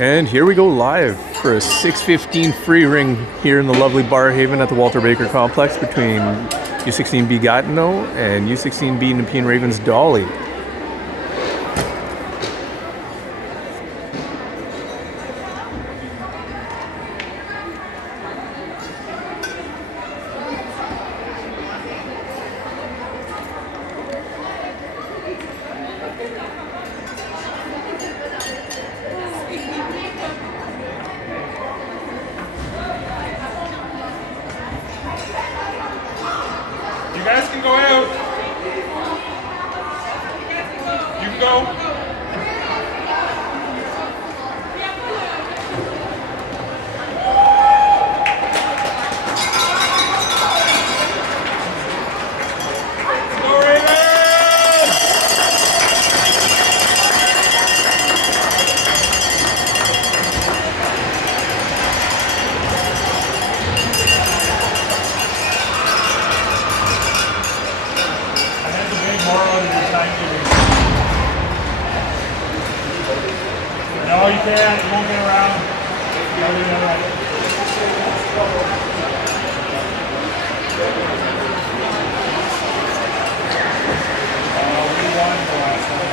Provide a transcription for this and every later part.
And here we go live for a 6:15 free ring here in the lovely Barrhaven at the Walter Baker Complex between U16B Gatineau and U16B Nepean Ravens Dolly. You guys can go out. You can go. Go Ravens! No, you can't. You won't get around. We won the last one.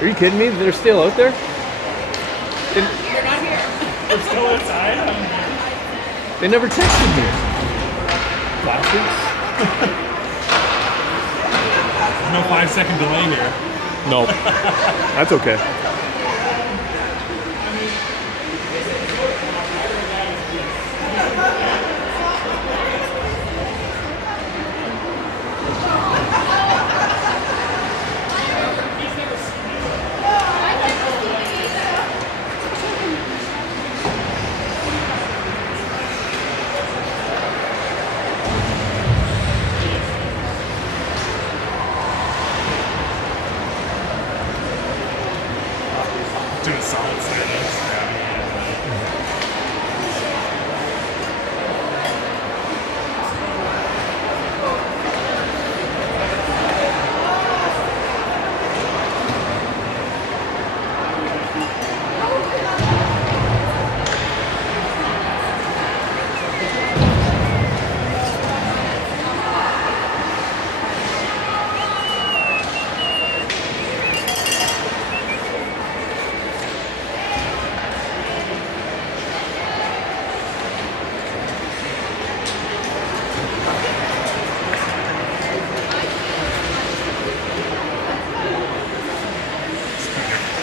Are you kidding me? They're still out there? You're not here. They're still outside? They never texted me. Bastards. There's no 5-second delay here. No. That's okay. Doing solid stand-ups.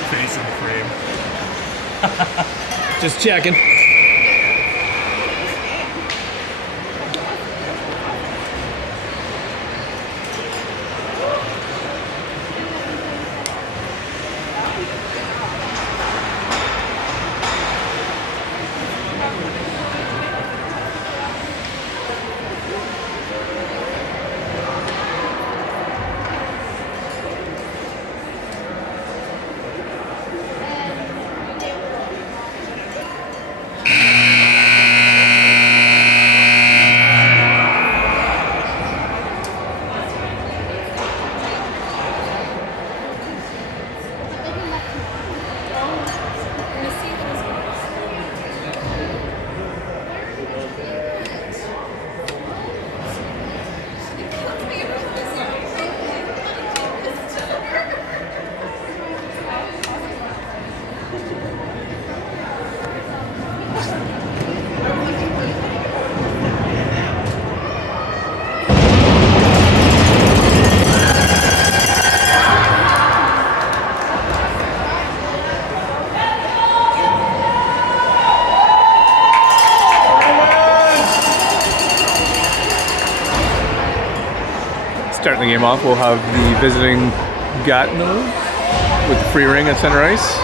Face in the frame. Just checking. Starting the game off, we'll have the visiting Gatineau with the free ring at center ice.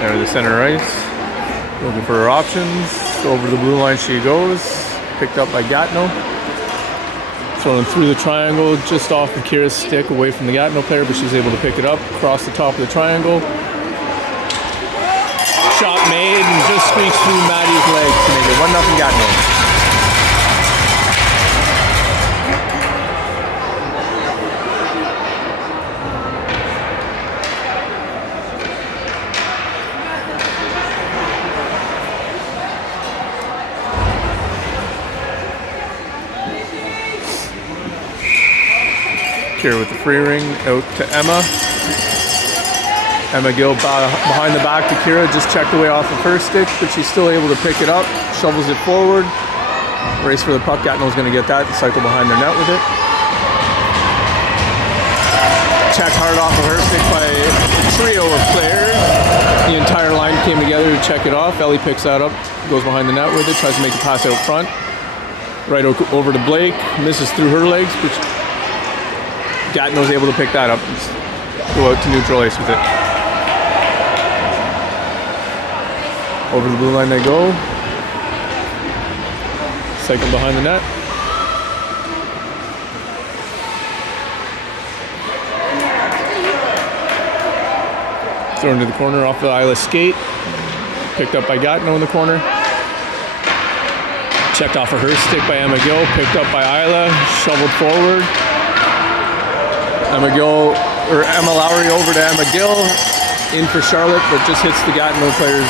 There, the center ice. Looking for her options. Over the blue line she goes. Picked up by Gatineau. Thrown through the triangle, just off of Kira's stick, away from the Gatineau player, but she's able to pick it up, across the top of the triangle. Shot made and just squeaks through Maddie's legs to make it 1-0 Gatineau. Kira with the free ring out to Emma. Emma Gill behind the back to Kira, just checked away off of her stick, but she's still able to pick it up, shovels it forward. Race for the puck, Gatineau's going to get that and cycle behind their net with it. Checked hard off of her stick by a trio of players. The entire line came together to check it off. Ellie picks that up, goes behind the net with it, tries to make the pass out front. Right over to Blake, misses through her legs, but Gatineau's able to pick that up and go out to neutral ice with it. Over the blue line they go. Cycle behind the net. Thrown to the corner off the Isla's skate. Picked up by Gatineau in the corner. Checked off of her stick by Emma Gill. Picked up by Isla. Shoveled forward. Emma Lowry over to Emma Gill, in for Charlotte, but just hits the Gatineau player's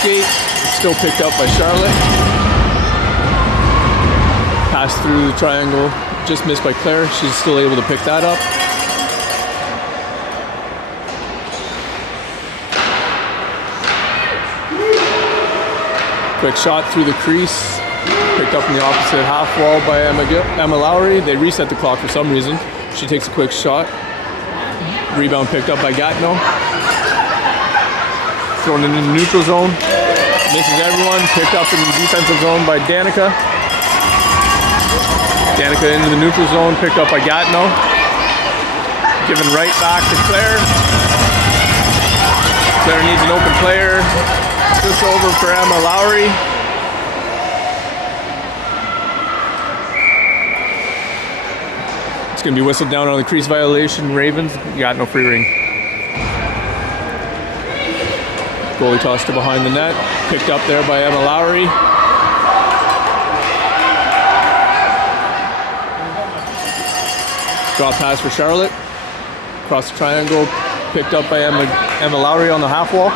skate. Still picked up by Charlotte. Pass through the triangle, just missed by Claire. She's still able to pick that up. Quick shot through the crease, picked up in the opposite half wall by Emma Lowry. They reset the clock for some reason. She takes a quick shot. Rebound picked up by Gatineau. Thrown into the neutral zone. Misses everyone. Picked up in the defensive zone by Danica. Danica into the neutral zone. Picked up by Gatineau. Given right back to Claire. Claire needs an open player. Just over for Emma Lowry. Going to be whistled down on the crease violation. Ravens, got no free ring. Goalie tossed to behind the net, picked up there by Emma Lowry. Drop pass for Charlotte. Across the triangle, picked up by Emma Lowry on the half wall.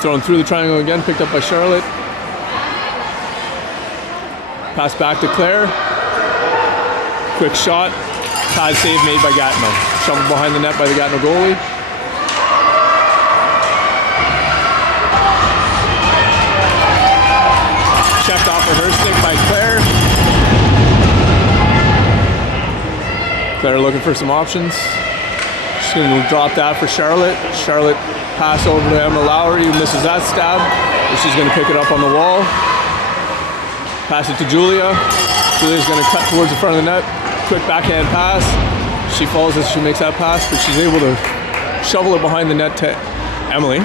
Thrown through the triangle again, picked up by Charlotte. Pass back to Claire. Quick shot, pad save made by Gatineau. Shoveled behind the net by the Gatineau goalie. Checked off of her stick by Claire. Claire looking for some options. She's going to drop that for Charlotte. Charlotte pass over to Emma Lowry, who misses that stab. But she's going to pick it up on the wall. Pass it to Julia. Julia's going to cut towards the front of the net. Quick backhand pass. She falls as she makes that pass, but she's able to shovel it behind the net to Emily.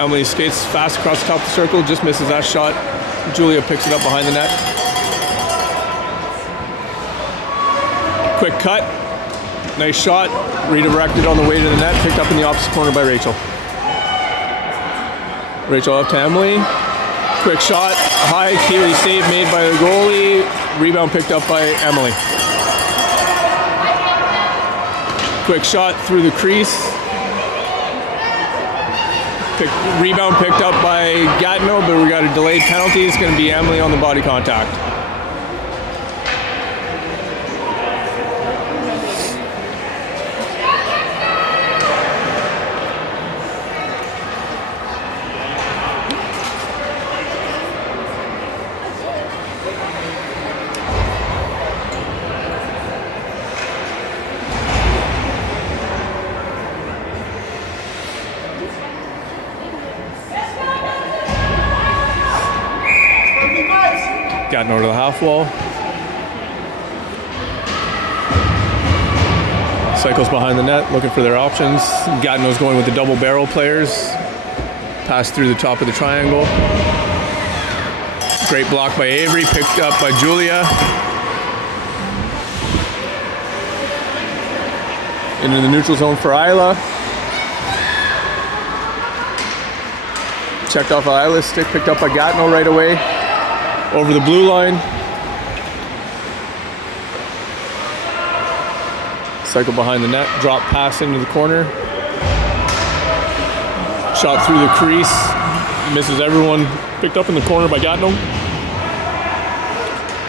Emily skates fast across the top of the circle, just misses that shot. Julia picks it up behind the net. Quick cut. Nice shot. Redirected on the way to the net, picked up in the opposite corner by Rachel. Rachel up to Emily. Quick shot. High Keeley save made by the goalie. Rebound picked up by Emily. Quick shot through the crease. Rebound picked up by Gatineau, but we got a delayed penalty. It's going to be Emily on the body contact. Gatineau to the half wall. Cycles behind the net, looking for their options. Gatineau's going with the double barrel players. Pass through the top of the triangle. Great block by Avery, picked up by Julia. Into the neutral zone for Isla. Checked off Isla's stick, picked up by Gatineau right away. Over the blue line. Cycle behind the net, drop pass into the corner. Shot through the crease, misses everyone. Picked up in the corner by Gatineau.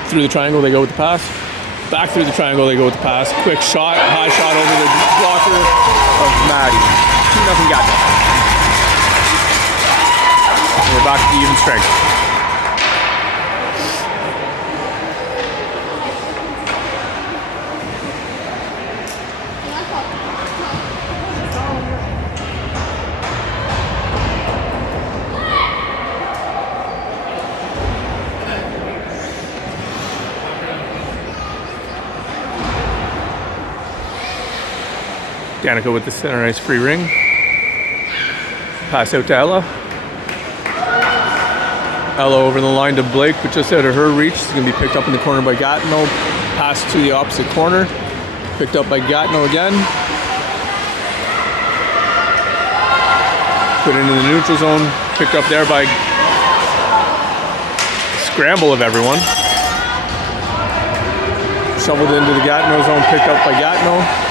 Through the triangle, they go with the pass. Back through the triangle, they go with the pass. Quick shot, high shot over the blocker of Maddie. 2-0 Gatineau. We're back to even strength. Danica with the center ice free ring. Pass out to Ella. Ella over the line to Blake, but just out of her reach. It's going to be picked up in the corner by Gatineau. Pass to the opposite corner. Picked up by Gatineau again. Put into the neutral zone. Picked up there by scramble of everyone. Shoveled into the Gatineau zone. Picked up by Gatineau.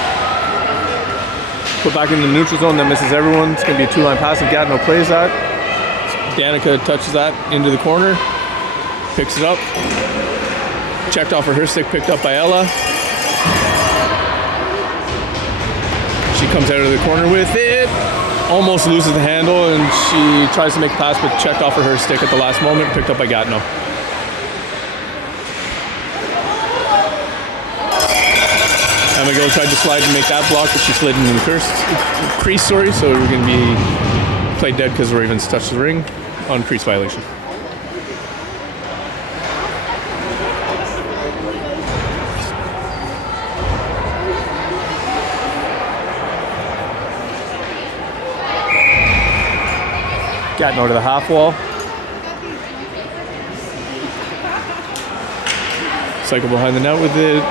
Put back in the neutral zone, that misses everyone. It's going to be a two-line pass if Gatineau plays that. Danica touches that into the corner, picks it up. Checked off of her stick, picked up by Ella. She comes out of the corner with it. Almost loses the handle, and she tries to make a pass, but checked off of her stick at the last moment, picked up by Gatineau. Amigo tried to slide and make that block, but she slid into the crease, so we're going to be played dead because the Ravens touched the ring on crease violation. Gatineau to the half wall. Cycle behind the net with it.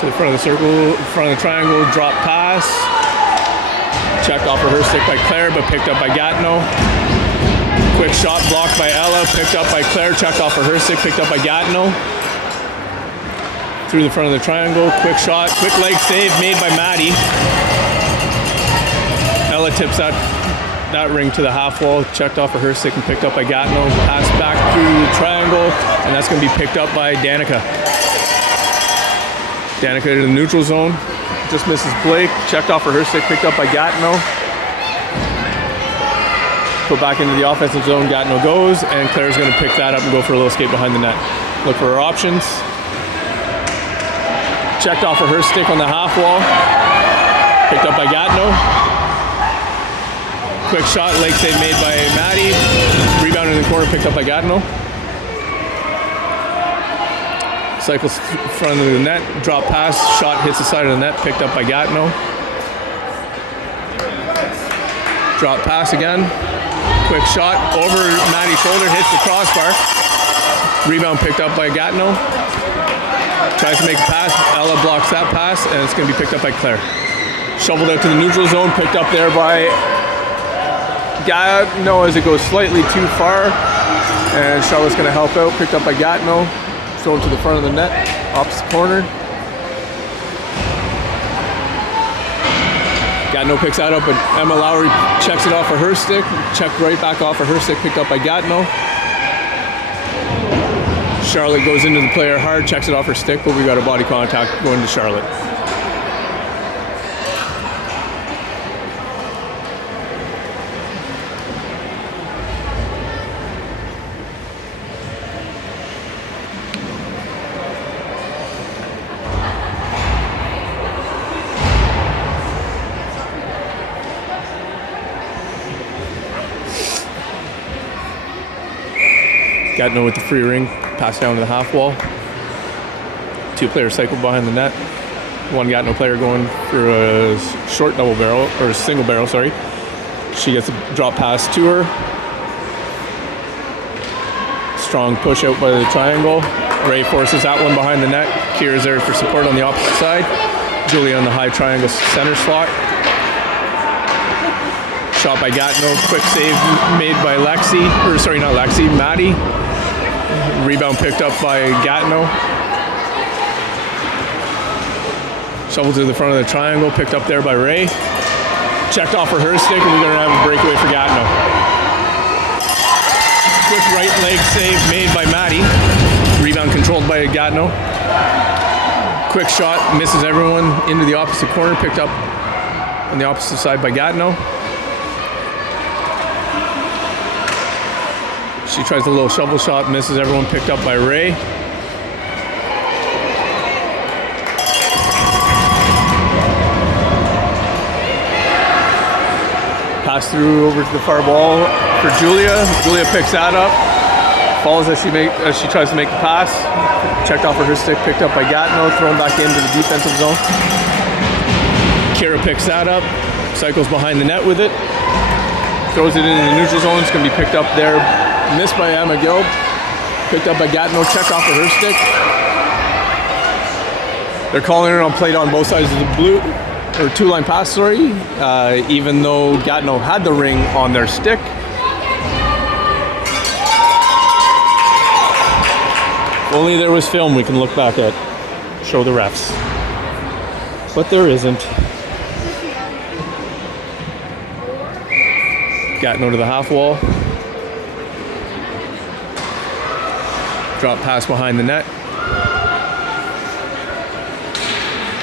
To the front of the circle, front of the triangle, drop pass. Checked off of her stick by Claire, but picked up by Gatineau. Quick shot blocked by Ella, picked up by Claire, checked off of her stick, picked up by Gatineau. Through the front of the triangle, quick shot, quick leg save made by Maddie. Ella tips that ring to the half wall, checked off of her stick and picked up by Gatineau. Pass back through the triangle, and that's going to be picked up by Danica. Danica to the neutral zone, just misses Blake, checked off for her stick, picked up by Gatineau. Put back into the offensive zone, Gatineau goes, and Claire's going to pick that up and go for a little skate behind the net. Look for her options. Checked off for her stick on the half wall, picked up by Gatineau. Quick shot, leg save made by Maddie. Rebound in the corner, picked up by Gatineau. Cycles front of the net, drop pass, shot hits the side of the net, picked up by Gatineau. Drop pass again, quick shot over Maddie's shoulder, hits the crossbar. Rebound picked up by Gatineau. Tries to make a pass, Ella blocks that pass, and it's going to be picked up by Claire. Shoveled out to the neutral zone, picked up there by Gatineau as it goes slightly too far. And Charlotte's going to help out, picked up by Gatineau. Thrown to the front of the net, opposite corner. Gatineau picks that up, but Emma Lowry checks it off of her stick. Checked right back off of her stick, picked up by Gatineau. Charlotte goes into the player hard, checks it off her stick, but we got a body contact going to Charlotte. Gatineau with the free ring. Pass down to the half wall. 2 players cycle behind the net. 1 Gatineau player going for a short double barrel, or a single barrel, sorry. She gets a drop pass to her. Strong push out by the triangle. Ray forces that one behind the net. Kira's there for support on the opposite side. Julia on the high triangle center slot. Shot by Gatineau. Quick save made by Lexi. Or sorry, not Lexi, Maddie. Rebound picked up by Gatineau. Shovel to the front of the triangle, picked up there by Ray. Checked off for her stick, and we're going to have a breakaway for Gatineau. Quick right leg save made by Maddie. Rebound controlled by Gatineau. Quick shot, misses everyone into the opposite corner, picked up on the opposite side by Gatineau. She tries a little shovel shot, misses everyone, picked up by Ray. Pass through over to the far wall for Julia. Julia picks that up. Falls as she tries to make the pass. Checked off for her stick, picked up by Gatineau, thrown back into the defensive zone. Kira picks that up, cycles behind the net with it. Throws it into the neutral zone. It's going to be picked up there. Missed by Emma Gill. Picked up by Gatineau, checked off for her stick. They're calling it on plate on both sides of the blue. Or 2-line pass, sorry, even though Gatineau had the ring on their stick. If only there was film we can look back at, show the refs. But there isn't. Gatineau to the half wall. Drop pass behind the net.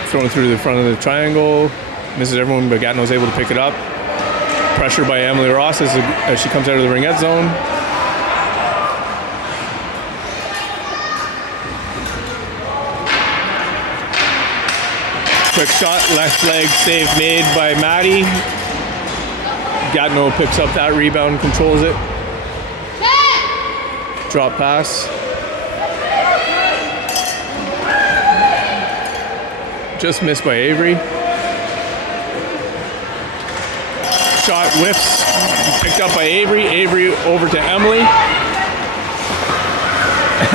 Thrown through the front of the triangle, misses everyone, but Gatineau's able to pick it up. Pressure by Emily Ross as she comes out of the ringette zone. Quick shot, left leg save made by Maddie. Gatineau picks up that rebound, controls it. Drop pass. Just missed by Avery. Shot whiffs, picked up by Avery. Avery over to Emily.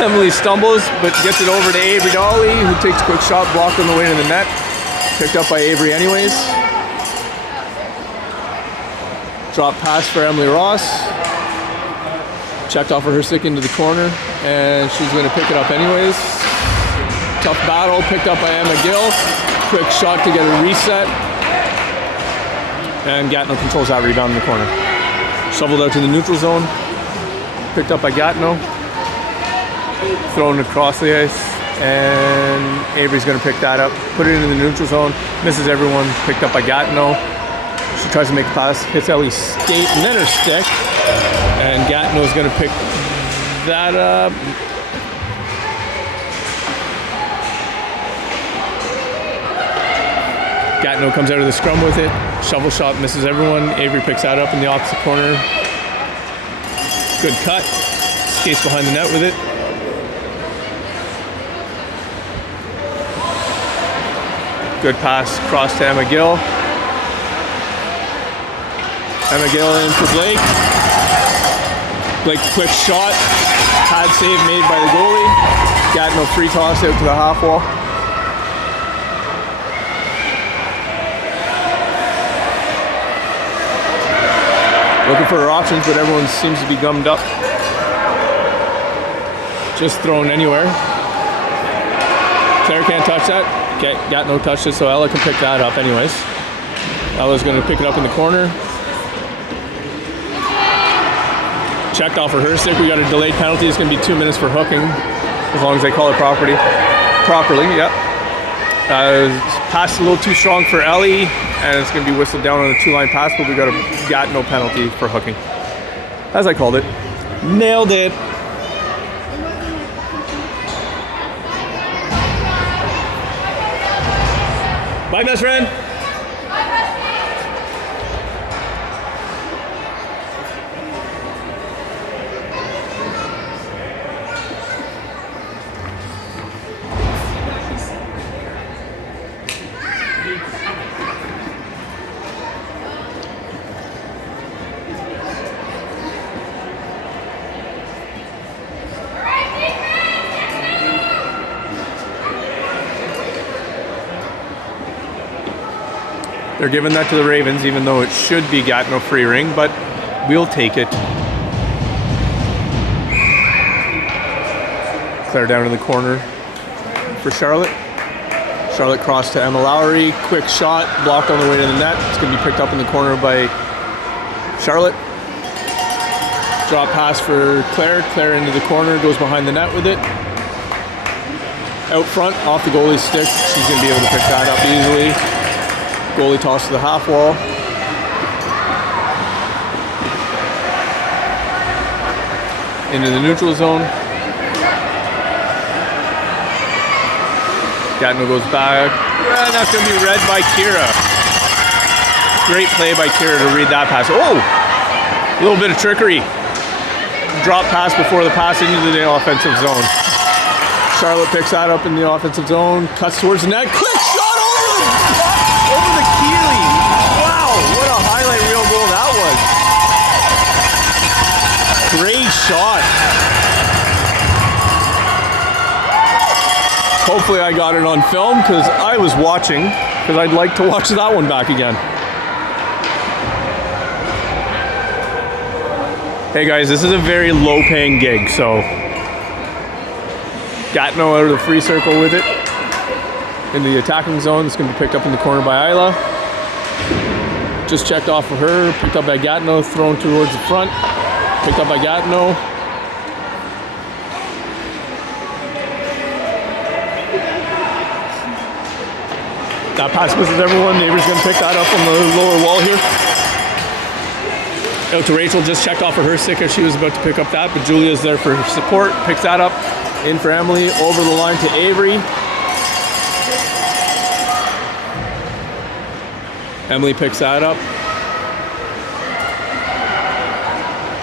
Emily stumbles, but gets it over to Avery Dolly, who takes a quick shot, blocked on the way to the net. Picked up by Avery anyways. Drop pass for Emily Ross. Checked off for her stick into the corner, and she's going to pick it up anyways. Tough battle, picked up by Emma Gill. Quick shot to get a reset. And Gatineau controls that rebound in the corner. Shoveled out to the neutral zone. Picked up by Gatineau. Thrown across the ice. And Avery's going to pick that up. Put it into the neutral zone. Misses everyone. Picked up by Gatineau. She tries to make the pass. Hits Ellie's skate and then her stick. And Gatineau's going to pick that up. Gatineau comes out of the scrum with it. Shovel shot misses everyone. Avery picks that up in the opposite corner. Good cut. Skates behind the net with it. Good pass cross to Emma Gill. Emma Gill in for Blake. Blake quick shot. Pad save made by the goalie. Gatineau free toss out to the half wall. Looking for her options, but everyone seems to be gummed up. Just thrown anywhere. Claire can't touch that. Okay, Gatineau touched it, so Ella can pick that up anyways. Ella's going to pick it up in the corner. Checked off for her stick. We got a delayed penalty. It's going to be 2 minutes for hooking, as long as they call it properly. Yep. Passed a little too strong for Ellie, and it's going to be whistled down on a 2-line pass, but we got a Gatineau penalty for hooking. As I called it. Nailed it. Bye, best friend. They're giving that to the Ravens, even though it should be Gatineau free ring, but we'll take it. Claire down in the corner for Charlotte. Charlotte cross to Emma Lowry. Quick shot, blocked on the way to the net. It's going to be picked up in the corner by Charlotte. Drop pass for Claire. Claire into the corner, goes behind the net with it. Out front, off the goalie's stick. She's going to be able to pick that up easily. Goalie toss to the half wall. Into the neutral zone. Gatineau goes back. And that's going to be read by Kira. Great play by Kira to read that pass. Oh! A little bit of trickery. Drop pass before the pass into the offensive zone. Charlotte picks that up in the offensive zone. Cuts towards the net. Quick shot over the Keeley. Wow, what a highlight reel goal that was. Great shot. Hopefully I got it on film because I was watching, because I'd like to watch that one back again. Hey guys, this is a very low paying gig, so Gatineau out of the free circle with it. In the attacking zone, it's going to be picked up in the corner by Isla. Just checked off for her, picked up by Gatineau, thrown towards the front, picked up by Gatineau. That pass misses everyone. Neighbor's going to pick that up on the lower wall here. Out to Rachel, just checked off for her stick as she was about to pick up that, but Julia's there for support, picks that up. In for Emily, over the line to Avery. Emily picks that up.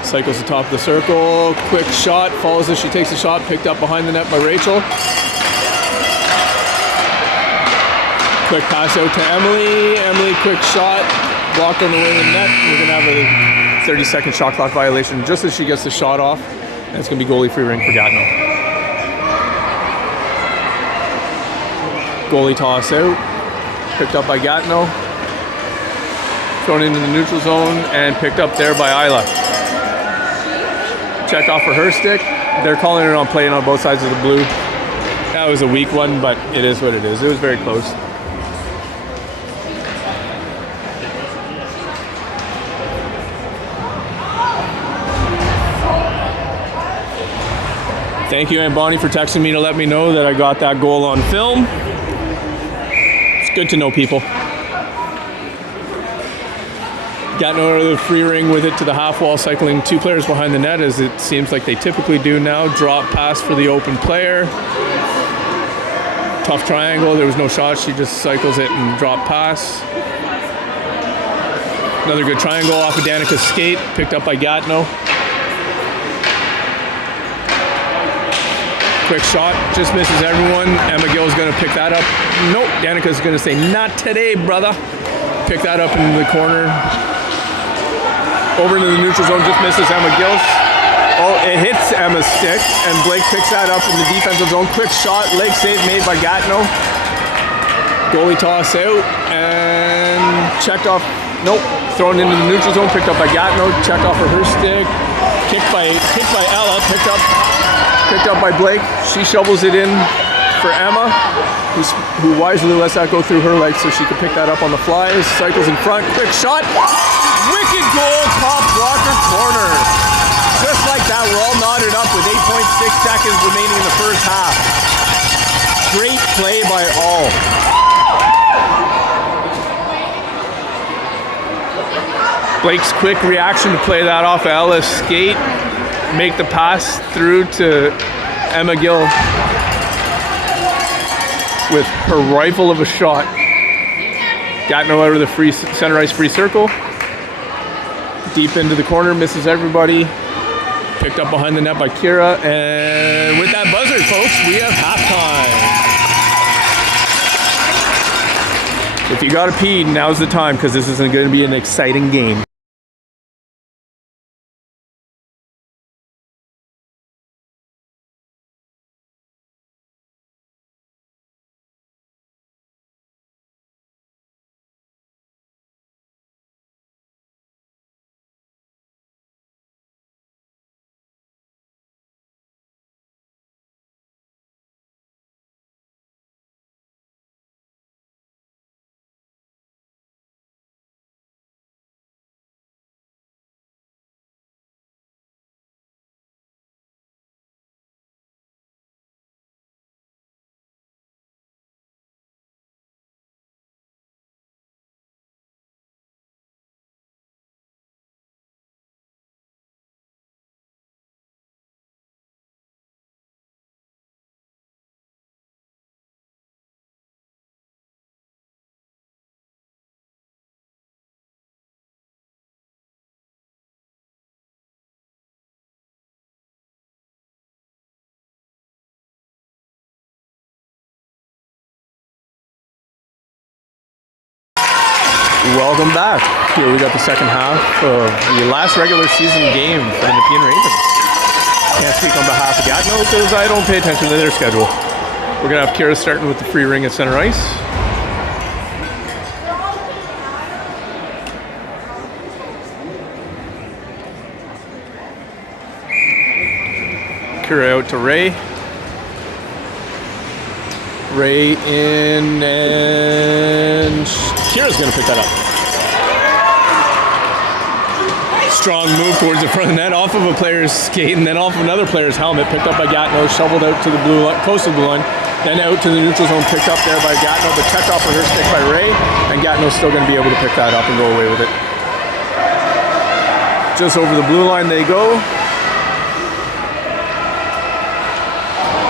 Cycles the top of the circle. Quick shot, follows as she takes the shot, picked up behind the net by Rachel. Quick pass out to Emily. Emily, quick shot, blocked on the way to the net. We're going to have a 30-second shot clock violation just as she gets the shot off. And it's going to be goalie free ring for Gatineau. Goalie toss out, picked up by Gatineau, thrown into the neutral zone and picked up there by Isla. Checked off for her stick. They're calling it on play on both sides of the blue. That was a weak one, but it is what it is. It was very close. Thank you, Aunt Bonnie, for texting me to let me know that I got that goal on film. Good to know people. Gatineau out of the free ring with it to the half wall, cycling two players behind the net as it seems like they typically do now. Drop pass for the open player. Tough triangle, there was no shot, she just cycles it and drop pass. Another good triangle off of Danica's skate, picked up by Gatineau. Quick shot, just misses everyone. Emma Gill's gonna pick that up. Nope, Danica's gonna say, not today, brother. Pick that up in the corner. Over into the neutral zone, just misses Emma Gill's. Oh, it hits Emma's stick, and Blake picks that up in the defensive zone. Quick shot, leg save made by Gatineau. Goalie toss out, and checked off. Nope, thrown into the neutral zone, picked up by Gatineau. Checked off for her stick. Kicked by Ella, picked up by Blake. She shovels it in for Emma, who wisely lets that go through her legs so she can pick that up on the fly. Cycles in front, quick shot. Wicked goal, top blocker corner. Just like that, we're all knotted up with 8.6 seconds remaining in the first half. Great play by all. Blake's quick reaction to play that off of Ella's skate, make the pass through to Emma Gill with her rifle of a shot. Gatineau out of the free center ice free circle. Deep into the corner, misses everybody. Picked up behind the net by Kira. And with that buzzer, folks, we have halftime. If you got to pee, now's the time because this is going to be an exciting game. Welcome back. Here we got the second half of the last regular season game for the Nepean Ravens. Can't speak on behalf of Gatineau because I don't pay attention to their schedule. We're going to have Kira starting with the free ring at center ice. Kira out to Ray. Ray in, and Kira's going to pick that up. Strong move towards the front of the net, off of a player's skate, and then off of another player's helmet, picked up by Gatineau, shoveled out to the blue line, close to the blue line, then out to the neutral zone, picked up there by Gatineau, but checked off with her stick by Ray, and Gatineau's still going to be able to pick that up and go away with it. Just over the blue line they go.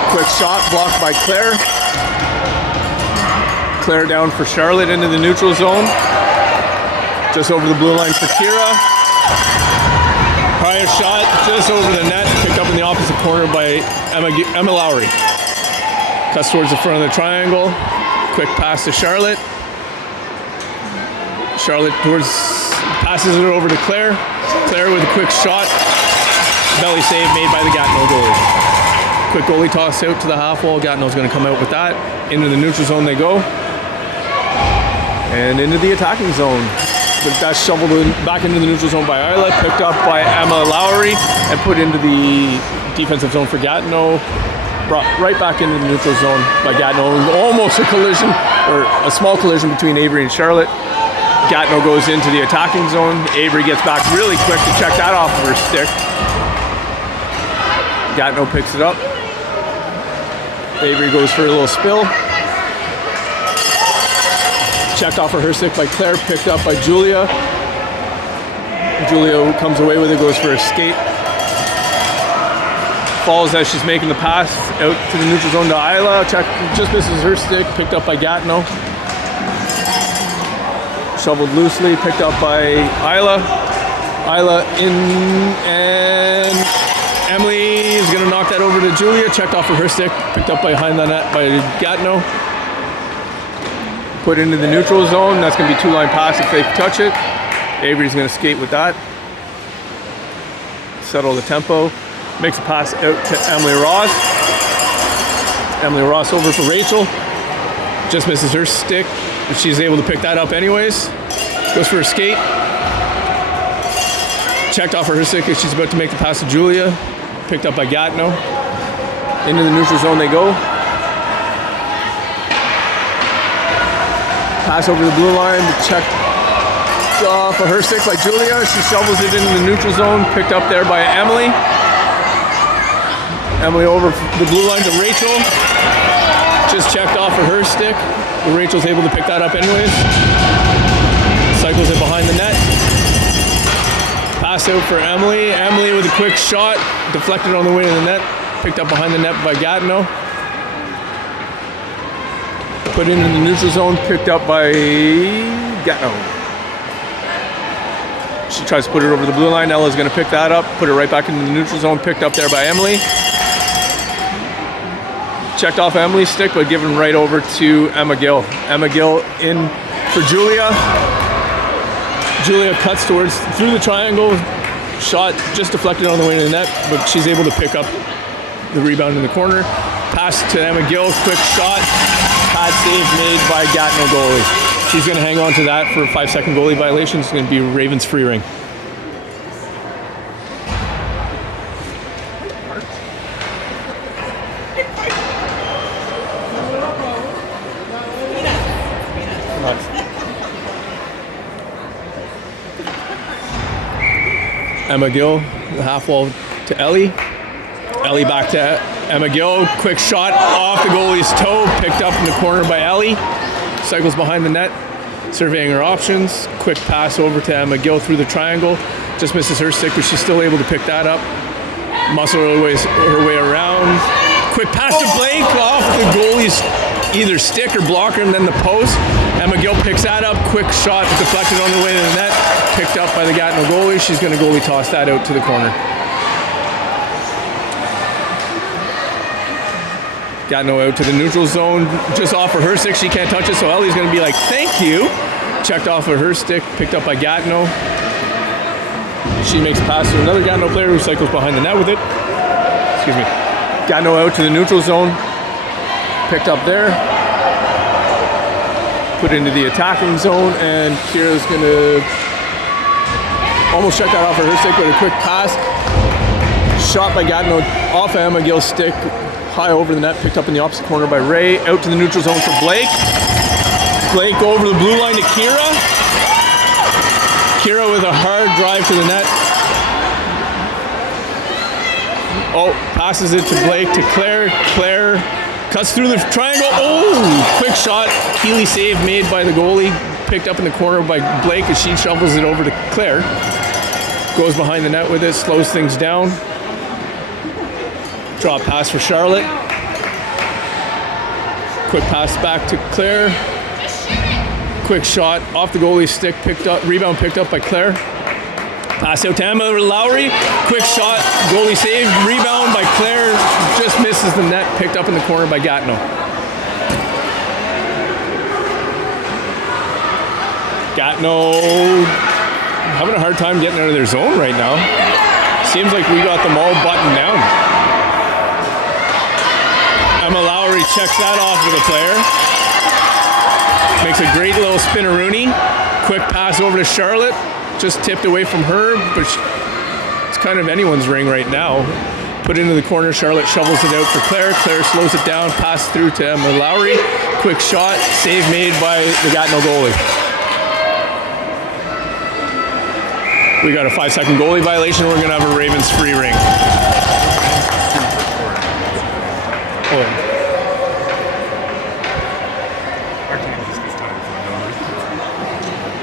Quick shot blocked by Claire. Claire down for Charlotte into the neutral zone. Just over the blue line for Kira. Prior shot just over the net, picked up in the opposite corner by Emma Lowry. Cuts towards the front of the triangle. Quick pass to Charlotte. Charlotte passes it over to Claire. Claire with a quick shot. Belly save made by the Gatineau goalie. Quick goalie toss out to the half wall. Gatineau's going to come out with that. Into the neutral zone they go. And into the attacking zone. But that's shoveled back into the neutral zone by Isla, picked up by Emma Lowry, and put into the defensive zone for Gatineau. Brought right back into the neutral zone by Gatineau. Almost a collision, or a small collision between Avery and Charlotte. Gatineau goes into the attacking zone. Avery gets back really quick to check that off of her stick. Gatineau picks it up. Avery goes for a little spill. Checked off of her stick by Claire, picked up by Julia. Julia comes away with it, goes for a skate. Falls as she's making the pass out to the neutral zone to Isla. Just misses her stick, picked up by Gatineau. Shoveled loosely, picked up by Isla. Isla in, and Emily is gonna knock that over to Julia. Checked off of her stick, picked up behind the net by Gatineau. Put into the neutral zone. That's going to be two-line pass if they touch it. Avery's going to skate with that. Settle the tempo. Makes a pass out to Emily Ross. Emily Ross over for Rachel. Just misses her stick, but she's able to pick that up anyways. Goes for a skate. Checked off her stick as she's about to make the pass to Julia. Picked up by Gatineau. Into the neutral zone they go. Pass over the blue line, checked off of her stick by Julia. She shovels it into the neutral zone, picked up there by Emily. Emily over the blue line to Rachel. Just checked off of her stick, but Rachel's able to pick that up anyways. Cycles it behind the net. Pass out for Emily. Emily with a quick shot, deflected on the way to the net, picked up behind the net by Gatineau. Put into the neutral zone, picked up by Gatineau. She tries to put it over the blue line. Ella's going to pick that up, put it right back into the neutral zone, picked up there by Emily. Checked off Emily's stick, but given right over to Emma Gill. Emma Gill in for Julia. Julia cuts through the triangle. Shot just deflected on the way to the net, but she's able to pick up the rebound in the corner. Pass to Emma Gill, quick shot. Pad save made by Gatineau goalie. She's going to hang on to that for a 5-second goalie violation. It's going to be Ravens free ring. Emma Gill, the half wall to Ellie. Ellie back to Emma Gill. Quick shot off the goalie's toe, picked up in the corner by Ellie. Cycles behind the net, surveying her options. Quick pass over to Emma Gill through the triangle. Just misses her stick, but she's still able to pick that up. Muscle her way around. Quick pass to Blake off the goalie's either stick or blocker, and then the post. Emma Gill picks that up. Quick shot deflected on the way to the net. Picked up by the Gatineau goalie. She's going to goalie toss that out to the corner. Gatineau out to the neutral zone. Just off for her stick. She can't touch it, so Ellie's going to be like, thank you. checked off of her stick, picked up by Gatineau. She makes a pass to another Gatineau player who cycles behind the net with it. Excuse me. Gatineau out to the neutral zone, picked up there, put into the attacking zone, and Kira's gonna almost check that off of her stick with a quick pass. Shot by Gatineau off of Emma Gill's stick, high over the net, picked up in the opposite corner by Ray, out to the neutral zone for Blake. Blake over the blue line to Kira. Kira with a hard drive to the net. Oh, passes it to Blake, to Claire. Claire cuts through the triangle. Oh, quick shot. Keeley save made by the goalie. Picked up in the corner by Blake as she shovels it over to Claire. Goes behind the net with it, slows things down. Draw pass for Charlotte. Quick pass back to Claire. Quick shot off the goalie's stick, picked up, rebound picked up by Claire. Pass out to Emma Lowry. Quick shot, goalie save, rebound by Claire. Just misses the net, picked up in the corner by Gatineau. Gatineau having a hard time getting out of their zone right now. Seems like we got them all buttoned down. Emma Lowry checks that off with a player. Makes a great little spinneroonie. Quick pass over to Charlotte. Just tipped away from her, but it's kind of anyone's ring right now. Put into the corner, Charlotte shovels it out for Claire. Claire slows it down, pass through to Emma Lowry. Quick shot, save made by the Gatineau goalie. We got a 5-second goalie violation. We're gonna have a Ravens free ring. Oh.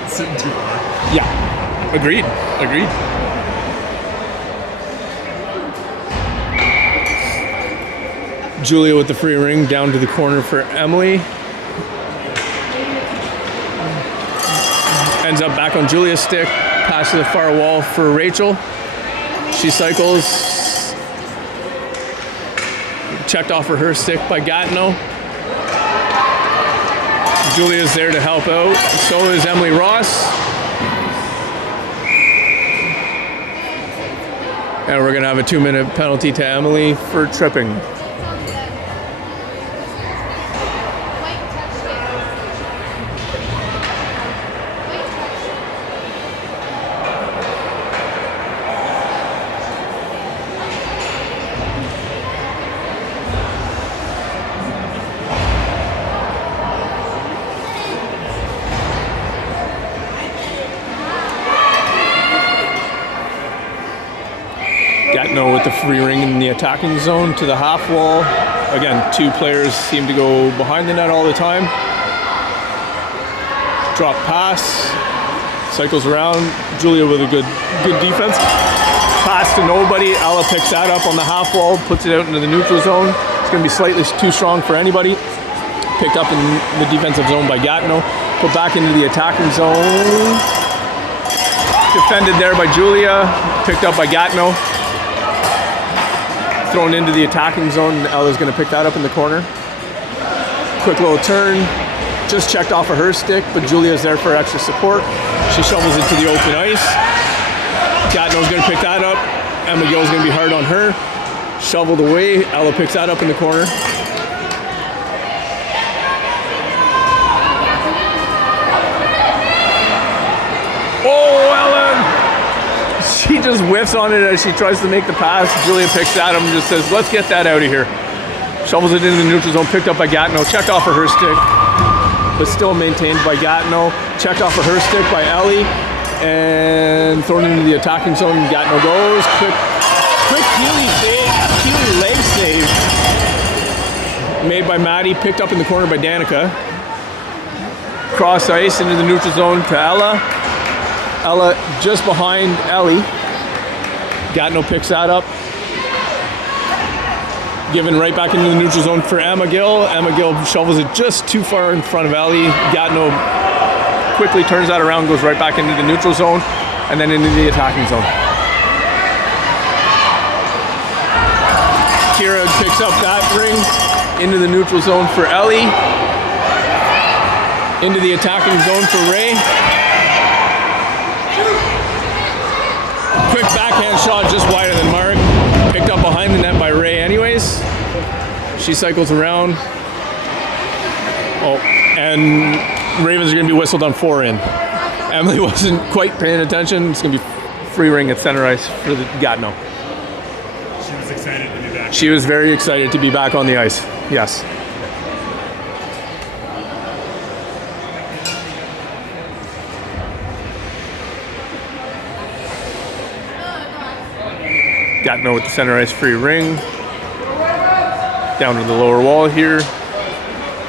Sitting too far. Yeah, agreed. Julia with the free ring down to the corner for Emily. Ends up back on Julia's stick. Pass to the far wall for Rachel. She cycles. Checked off for her stick by Gatineau. Julia's there to help out. So is Emily Ross. And we're going to have a 2-minute penalty to Emily for tripping. Gatineau with the free ring in the attacking zone to the half wall. Again, 2 players seem to go behind the net all the time. Drop pass, cycles around. Julia with a good defense. Pass to nobody. Ella picks that up on the half wall, puts it out into the neutral zone. It's going to be slightly too strong for anybody. Picked up in the defensive zone by Gatineau. Put back into the attacking zone. Defended there by Julia. Picked up by Gatineau. Thrown into the attacking zone, and Ella's going to pick that up in the corner. Quick little turn, just checked off of her stick, but Julia's there for extra support. She shovels it to the open ice. Gatineau's going to pick that up. Emma Gill's going to be hard on her. Shoveled away. Ella picks that up in the corner. Oh, Ella! She just whiffs on it as she tries to make the pass. Julia picks that up and just says, let's get that out of here. Shovels it into the neutral zone, picked up by Gatineau. Checked off of her stick, but still maintained by Gatineau. Checked off of her stick by Ellie, and thrown into the attacking zone. Gatineau goes. Quick Keeley save, Keeley leg save. Made by Maddie, picked up in the corner by Danica. Cross ice into the neutral zone to Ella. Ella just behind Ellie. Gatineau picks that up. Given right back into the neutral zone for Emma Gill. Emma Gill shovels it just too far in front of Ellie. Gatineau quickly turns that around, goes right back into the neutral zone, and then into the attacking zone. Kira picks up that ring into the neutral zone for Ellie. Into the attacking zone for Ray. Quick backhand shot just wider than Mark. Picked up behind the net by Ray anyways. She cycles around. Oh, and Ravens are going to be whistled on 4 in. Emily wasn't quite paying attention. It's going to be free ring at center ice for the Gatineau. She was excited to be back. She was very excited to be back on the ice. Yes. Gatineau with the center ice free ring. Down to the lower wall here.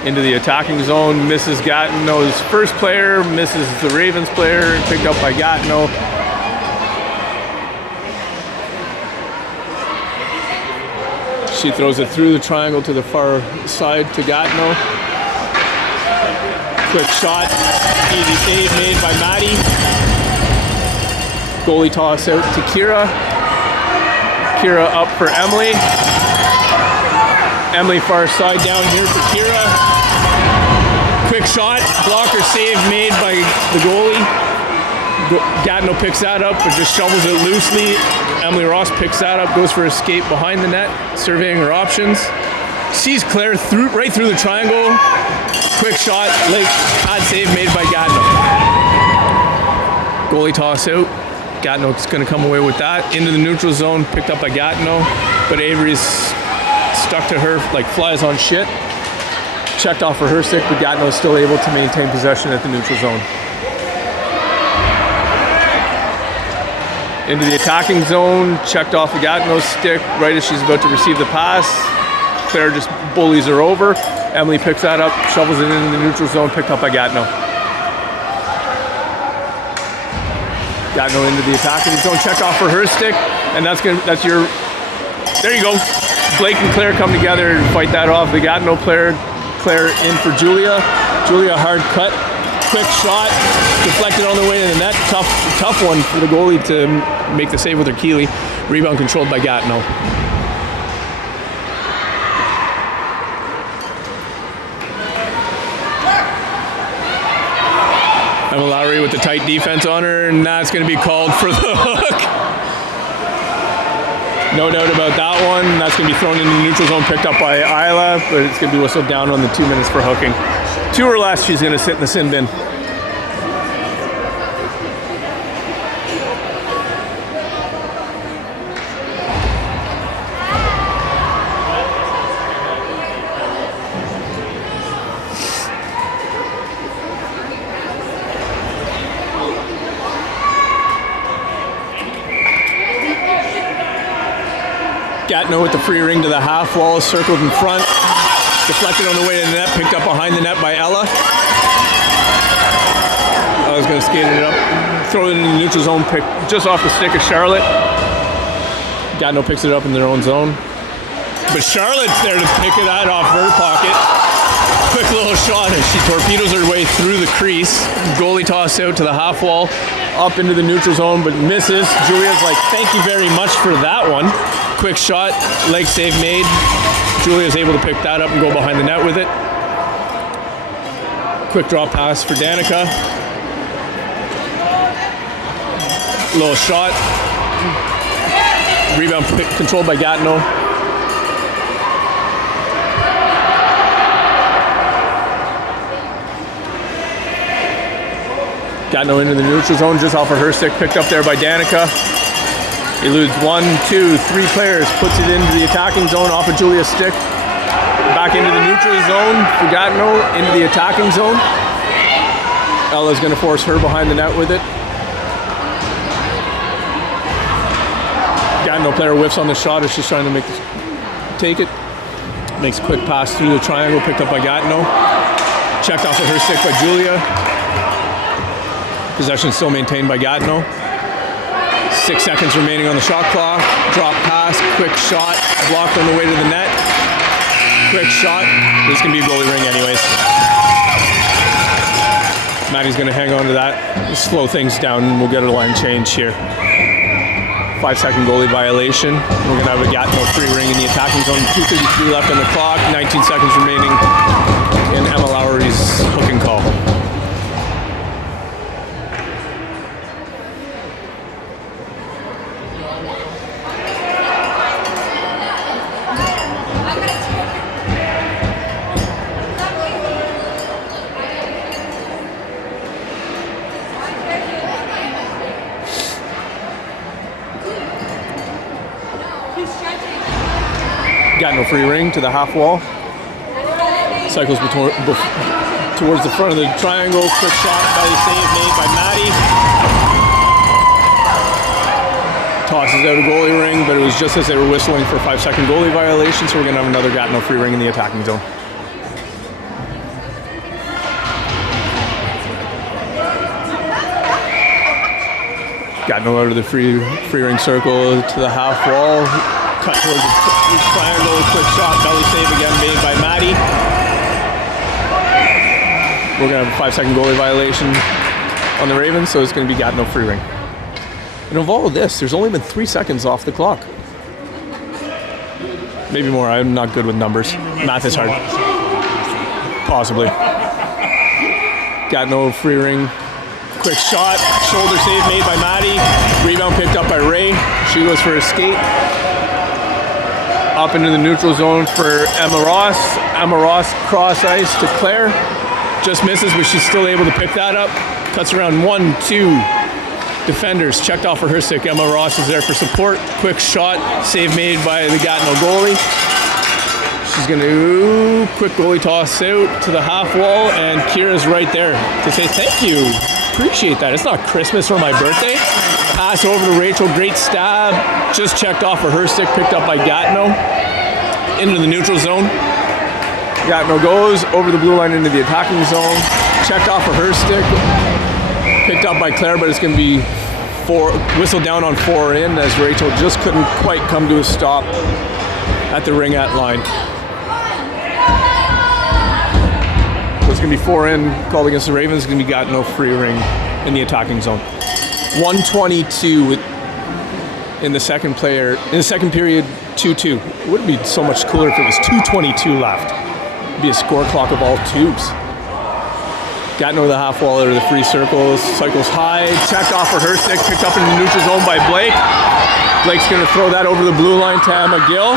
Into the attacking zone. Misses Gatineau's first player. Misses the Ravens player. Picked up by Gatineau. She throws it through the triangle to the far side to Gatineau. Quick shot. Easy save made by Maddie. Goalie toss out to Kira. Kira up for Emily. Emily far side down here for Kira. Quick shot. Blocker save made by the goalie. Gatineau picks that up, but just shovels it loosely. Emily Ross picks that up, goes for a skate behind the net, surveying her options. Sees Claire right through the triangle. Quick shot, late pad save made by Gatineau. Goalie toss out. Gatineau's going to come away with that. Into the neutral zone, picked up by Gatineau, but Avery's stuck to her like flies on shit. Checked off for her stick, but Gatineau's still able to maintain possession at the neutral zone. Into the attacking zone, checked off the Gatineau's stick right as she's about to receive the pass. Claire just bullies her over. Emily picks that up, shovels it into the neutral zone, picked up by Gatineau. Gatineau into the attacking zone, checked off for her stick, and that's your. There you go. Blake and Claire come together and fight that off. The Gatineau player, Claire in for Julia. Julia hard cut, quick shot, deflected on the way to the net. Tough one for the goalie to make the save with her Keeley. Rebound controlled by Gatineau. Emma Lowry with the tight defense on her, and that's going to be called for the hook. No doubt about that one. That's going to be thrown into the neutral zone, picked up by Isla, but it's going to be whistled down on the 2 minutes for hooking. 2 or less, she's going to sit in the sin bin. Gatineau with the free ring to the half wall, circled in front, deflected on the way to the net, picked up behind the net by Ella. Ella's going to skate it up, throw it in the neutral zone, pick just off the stick of Charlotte. Gatineau picks it up in their own zone. But Charlotte's there to pick it out off her pocket. Quick little shot as she torpedoes her way through the crease. Goalie toss out to the half wall, up into the neutral zone, but misses. Julia's like, thank you very much for that one. Quick shot, leg save made. Julia's able to pick that up and go behind the net with it. Quick draw pass for Danica. Little shot. Rebound controlled by Gatineau. Gatineau into the neutral zone, just off of her stick, picked up there by Danica. Eludes 1, 2, 3 players, puts it into the attacking zone off of Julia's stick. Back into the neutral zone for Gatineau, into the attacking zone. Ella's going to force her behind the net with it. Gatineau player whiffs on the shot as she's trying to take it. Makes a quick pass through the triangle, picked up by Gatineau. Checked off of her stick by Julia. Possession still maintained by Gatineau. 6 seconds remaining on the shot clock. Drop pass, quick shot, blocked on the way to the net. Quick shot. This can be a goalie ring anyways. Maddie's going to hang on to that, slow things down, and we'll get a line change here. 5-second goalie violation. We're going to have a Gatineau free ring in the attacking zone. 2:33 left on the clock. 19 seconds remaining in Emma Lowry's hooking call. Gatineau free ring to the half wall. Cycles towards the front of the triangle. Quick shot, belly save made by Maddie. Tosses out a goalie ring, but it was just as they were whistling for a 5-second goalie violation, so we're going to have another Gatineau free ring in the attacking zone. Gatineau out of the free ring circle to the half wall. Cut towards the triangle. Quick shot, belly save again made by Maddie. We're going to have a 5-second goalie violation on the Ravens, so it's going to be Gatineau free ring. And of all of this, there's only been 3 seconds off the clock. Maybe more. I'm not good with numbers. Math is hard. Possibly. Gatineau free ring. Quick shot. Shoulder save made by Maddie. Rebound picked up by Ray. She goes for a skate. Up into the neutral zone for Emma Ross. Emma Ross cross ice to Claire. Just misses, but she's still able to pick that up. Cuts around 1, 2 defenders. Checked off for her stick. Emma Ross is there for support. Quick shot. Save made by the Gatineau goalie. She's going to quick goalie toss out to the half wall, and Kira's right there to say thank you. Appreciate that. It's not Christmas or my birthday. Pass over to Rachel. Great stab. Just checked off for her stick. Picked up by Gatineau. Into the neutral zone. Gatineau goes over the blue line into the attacking zone. Checked off for her stick. Picked up by Claire, but it's going to be whistled down on 4 in as Rachel just couldn't quite come to a stop at the ringette line. So it's going to be 4 in, called against the Ravens. It's going to be Gatineau free ring in the attacking zone. 1:22 in the second period, 2-2. It would be so much cooler if it was 2:22 left. It'd be a score clock of all tubes. Gatineau the half wall out of the free circles, cycles high, checked off for her stick, picked up in the neutral zone by Blake. Blake's gonna throw that over the blue line to Emma Gill.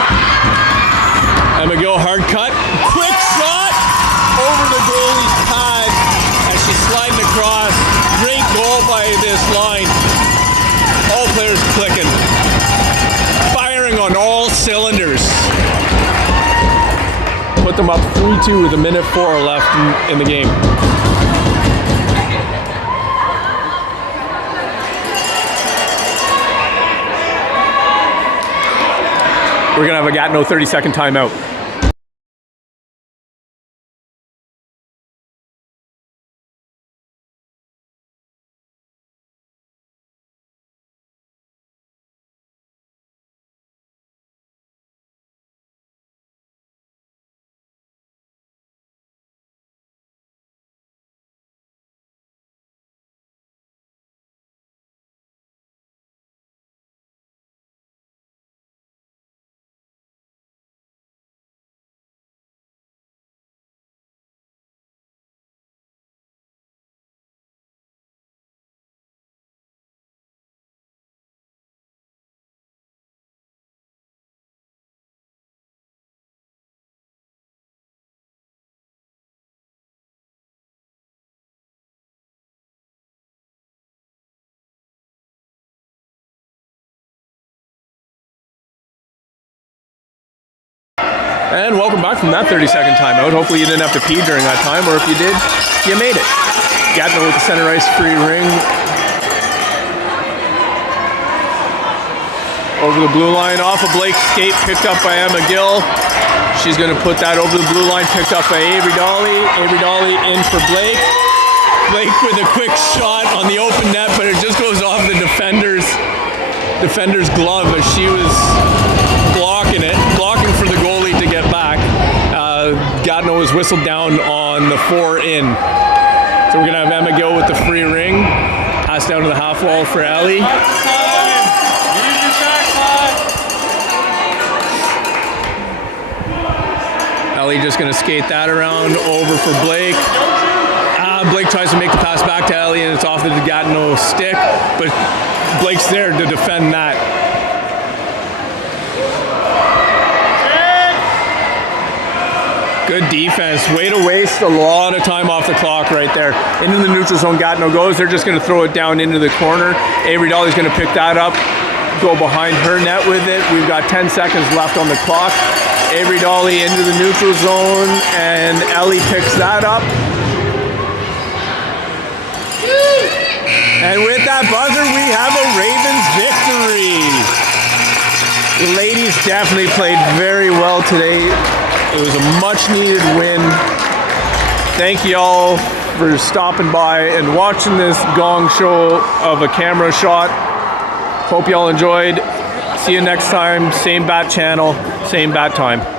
Emma Gill hard cut, quick shot over the goalie's pad as she's sliding across. Great goal by this line. All players clicking, firing on all cylinders. Put them up 3-2 with 1:04 left in the game. We're going to have a Gatineau 30-second timeout. And welcome back from that 30-second timeout. Hopefully you didn't have to pee during that time, or if you did, you made it. Gatineau with the center ice free ring. Over the blue line, off of Blake's skate, picked up by Emma Gill. She's going to put that over the blue line, picked up by Avery Dolly. Avery Dolly in for Blake. Blake with a quick shot on the open net, but it just goes off the defender's glove as she was blocking for the goalie to get back. Gatineau was whistled down on the 4 in. So we're going to have Emma Gill with the free ring. Pass down to the half wall for Ellie. Ellie just going to skate that around over for Blake. Blake tries to make the pass back to Ellie, and it's off the Gatineau stick, but Blake's there to defend that. Good defense. Way to waste a lot of time off the clock right there. Into the neutral zone, Gatineau goes. They're just going to throw it down into the corner. Avery Dolly's going to pick that up. go behind her net with it. We've got 10 seconds left on the clock. Avery Dolly into the neutral zone, and Ellie picks that up. And with that buzzer, we have a Ravens victory. The ladies definitely played very well today. It was a much needed win. Thank you all for stopping by and watching this gong show of a camera shot. Hope y'all enjoyed. See you next time. Same bat channel, same bat time.